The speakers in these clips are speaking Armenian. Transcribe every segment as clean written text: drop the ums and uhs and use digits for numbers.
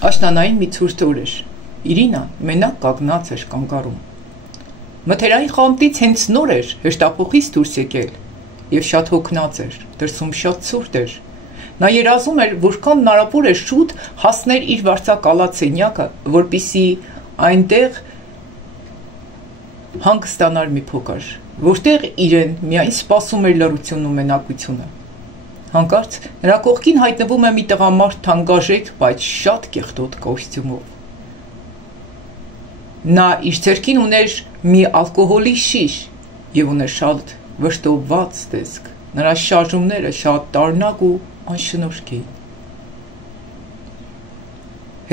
Աշնանային մի ցուրտ օր էր։ Իրինան մենակ կանգնած էր կանգառում։ Մթերային խանութից հենց նոր էր հեշտափոխից դուրս եկել եւ շատ հոգնած էր, դրսում շատ ցուրտ էր։ Նա երազում էր, որքան հնարավոր է շուտ հասներ իր վարձակալած սենյակը, որպեսզի այնտեղ հանգստանար մի փոքր, որտեղ իրեն միայն սպասում էր լռությունն ու մենակությունը։ Հանկարծ նրա կողքին հայտնվում է մի տղամարդ թանկարժեք, բայց շատ կեղտոտ կոստյումով։ Նա իր ձեռքին ուներ մի ալկոհոլի շիշ եւ ուներ շատ վշտոված տեսք։ Նրա շարժումները շատ տարնակ ու անշնորհք էին։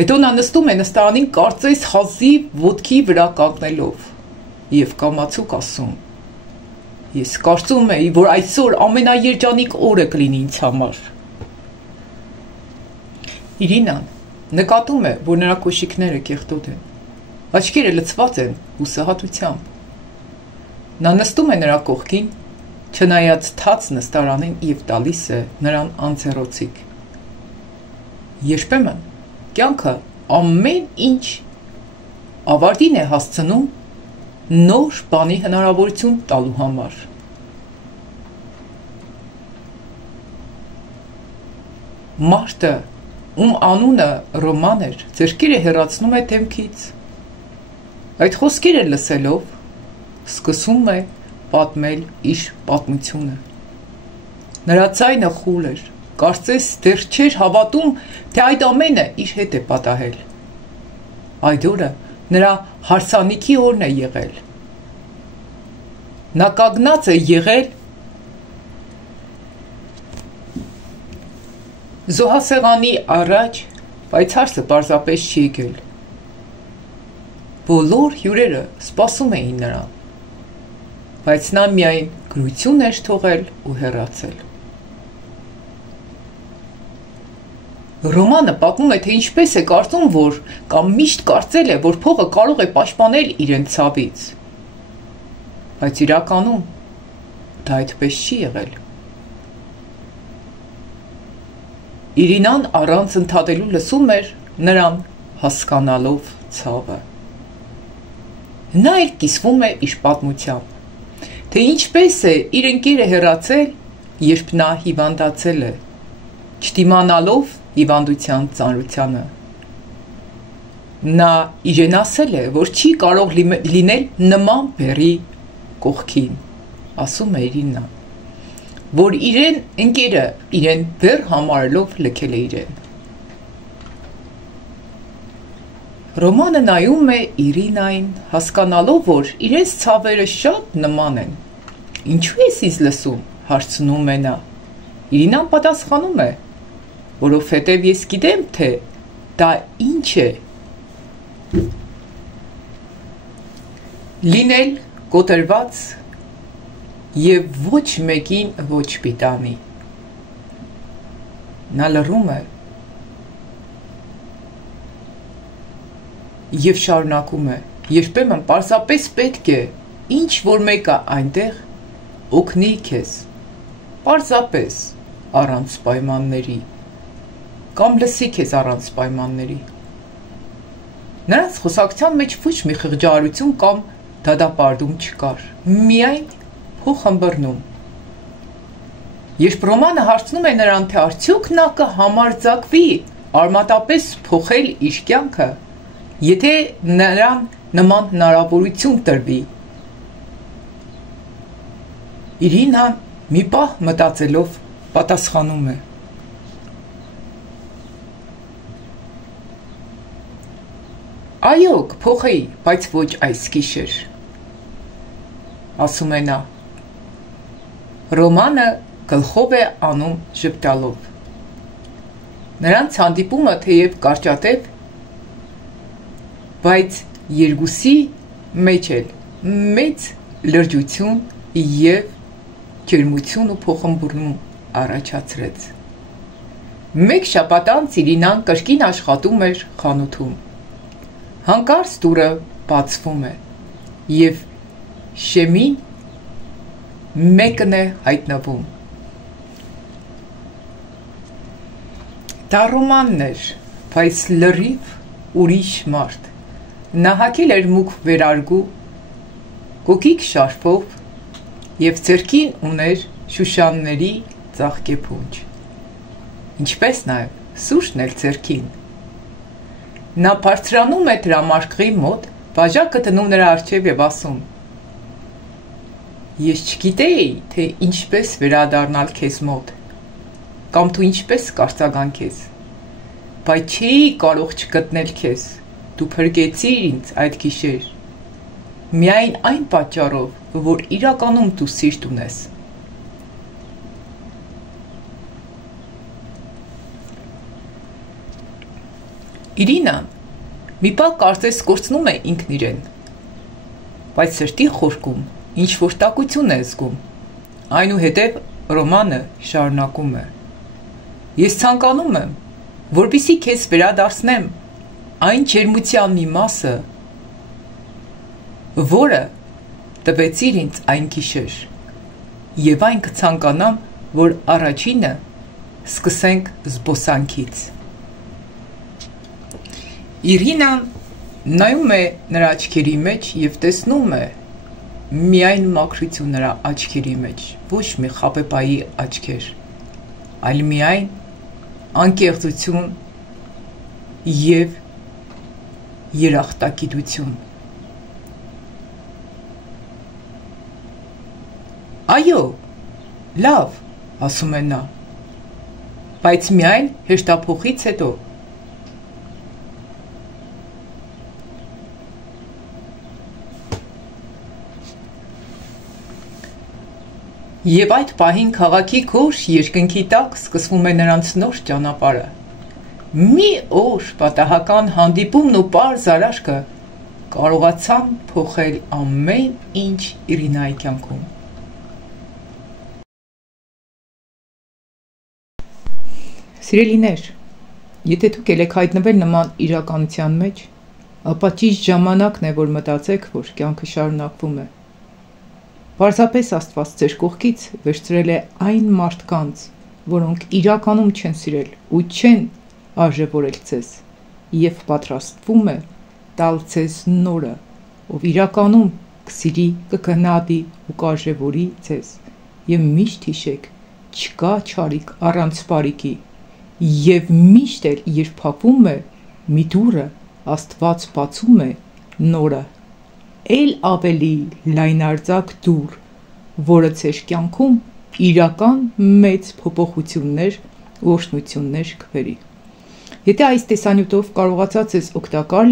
Հետո նա նստում է նստարանին կարծես հազիվ ոտքի վրա կանգնելով եւ կամացուկ ասում. Ես կարծում էի, որ այսօր ամենաերջանիկ օրը կլինի ինձ համար։ Իրինան նկատում է, որ նրա կոշիկները կեղտոտ են, աչքերը լցված են հուսահատությամբ։ Նա նստում է նրա կողքին, չնայած թաց նստարանին եւ տալիս է նրան անձեռոցիկ։ Երբեմն կյանքը ամեն ինչ ավարտին է հասցնում նոր բանի հնարավորություն տալու համար։ Մարդը, ում անունը Ռոման էր, ձեռքերը հեռացնում է դեմքից։ Այդ խոսքերը լսելով սկսում է պատմել իր պատմությունը։ Նրա ձայնը խուլ էր, կարծես դեռ չէր հավատում, թե այդ ամենը իր հետ է պատահել։ Այդ օրը նրա հարսանիքի օրն է եղել։ Նա կանգնած է եղել զոհասեղանի առաջ, բայց հարսը պարզապես չի եկել։ Բոլոր հյուրերը սպասում էին նրան, բայց նա միայն գրություն էր թողել ու հեռացել։ Ռոմանը պատմում է, թե ինչպես է կարծում, որ կամ միշտ կարծել է, որ փողը կարող է պաշտպանել իրեն ցավից։ Բայց իրականում դա այդպես չի եղել։ Իրինան առանց ընդհատելու լսում էր նրան հասկանալով ցավը։ Նա էլ կիսվում է իր պատմությամբ, թե ինչպես է իր ընկերը հեռացել, երբ նա հիվանդացել է, չդիմանալով հիվանդության ծանրությանը։ Նա իրեն ասել է, որ չի կարող լինել նման բեռի կողքին, ասում է Իրինան, որ իրեն ընկերը իրեն բեռ համարելով լքել է իրեն։ Ռոմանը նայում է Իրինային, հասկանալով, որ իրենց ցավերը շատ նման են։ Ինչու ես ինձ լսում, հարցնում է նա։ Իրինան պատասխանում է, որովհետև ես գիտեմ, թե դա ինչ է։ Լինել կոտրված եւ ոչ մեկին ոչ պիտանի։ Նա լռում է եւ շարունակում է. երբեմն պարզապես պետք է ինչ որ մեկը այնտեղ օգնի քեզ, պարզապես առանց պայմանների, կամ լսի քեզ առանց պայմանների։ Նրանց խոսակցության մեջ ոչ մի խղճահարություն կամ դադապարտում չկար, միայն փոխհմբռնում։ Երբ Ռոմանը հարցնում է նրան, թե արդյոք նա կհամարձակվի արմատապես փոխել իր կյանքը, եթե նրան նման հնարավորություն տրվի, Իրինան մի պահ մտածելով պատասխանում է. Այո, կփոխեի, բայց ոչ այս գիշեր, ասում է նա։ Ռոմանը գլխով է անում ժպտալով։ Նրանց հանդիպումը թեև կարճատև, բայց երկուսի մեջ էլ մեծ լրջություն եւ ջերմություն ու փոխհմբռնում առաջացրեց։ Մեկ շաբաթ անց Իրինան կրկին աշխատում էր խանութում։ Հանկարծ դուռը բացվում է եւ շեմին մեկն է հայտնվում։ Դա Ռոմանն էր, բայց լրիվ ուրիշ մարդ։ Նա հագել էր մուգ վերարգու, կոկիկ շարֆով և ձեռքին ուներ շուշանների ծաղկեփունջ, ինչպես նաև սուրճն էլ ձեռքին։ Նա բարձրանում է դրամարկղի մոտ, բաժակը դնում նրա առջև և ասում. «Ես չգիտեի, թե ինչպես վերադառնալ քեզ մոտ, կամ դու ինչպես կարձագանքես, բայց չէի կարող չգտնել քեզ, դու փրկեցիր ինձ այդ գիշեր, միայն այն պատճառով, որ իրականում դու սիրտ ունես»։ Իրինան մի պահ կարծես կորցնում է ինքն իրեն, բայց սրտի խորքում ինչ-որ տաքություն է զգում, այնուհետև ռոմանը շարունակում է. «Ես ցանկանում եմ, որպեսզի քեզ վերադարձնեմ այն ջերմության մի մասը, որը տվեցիր ինձ այն գիշեր, և այն կցանկանամ, որ առաջինը սկսենք զբոսանքից»։ Իրինան նայում է նրա աչքերի մեջ և տեսնում է միայն մաքրություն նրա աչքերի մեջ, ոչ մի խաբեբայի աչքեր, այլ միայն անկեղծություն և երախտագիտություն։ «Այո, լավ», ասում է նա, «բայց միայն հեշտափոխից հետո»։ Եվ այդ պահին քաղաքի գորշ երկնքի տակ սկսվում է նրանց նոր ճանապարհը։ Մի օր պատահական հանդիպումն ու պարզ արարքը կարողացան փոխել ամեն ինչ Իրինայի կյանքում։ Սիրելիներ, եթե դուք եք հայտնվել նման իրականության մեջ, ապա ճիշտ ժամանակն է, որ մտածեք, որ կյանքը շարունակվում է։ Պարզապես Աստված ձեր կողքից վերցրել է այն մարդկանց, որոնք իրականում չեն սիրել ու չեն արժևորել ձեզ, և պատրաստվում է տալ ձեզ նորը, ով իրականում կսիրի, կգնահատի ու կարժևորի ձեզ։ Եվ միշտ հիշեք, չկա չարիք առանց բարիքի, և միշտ էլ երբ փակվում է մի դուռը, Աստված բացում է նորը, էլ ավելի լայնարձակ դուռ, որը ձեր կյանքում իրական մեծ փոփոխություններ ու օրհնություններ կբերի։ Եթե այս տեսանյութով կարողացած ես օգտակար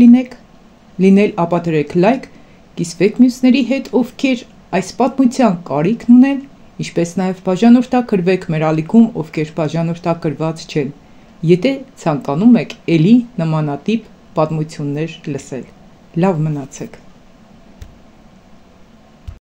լինել, ապա դրեք լայք, կիսվեք մյուսների հետ, ովքեր այս պատմության կարիքն ունեն, ինչպես նաև բաժանորդագրվեք մեր ալիքում, ովքեր բաժանորդագրված չեն, եթե ցանկանում եք էլի նմանատիպ պատմություններ լսել։ Լավ մնացեք։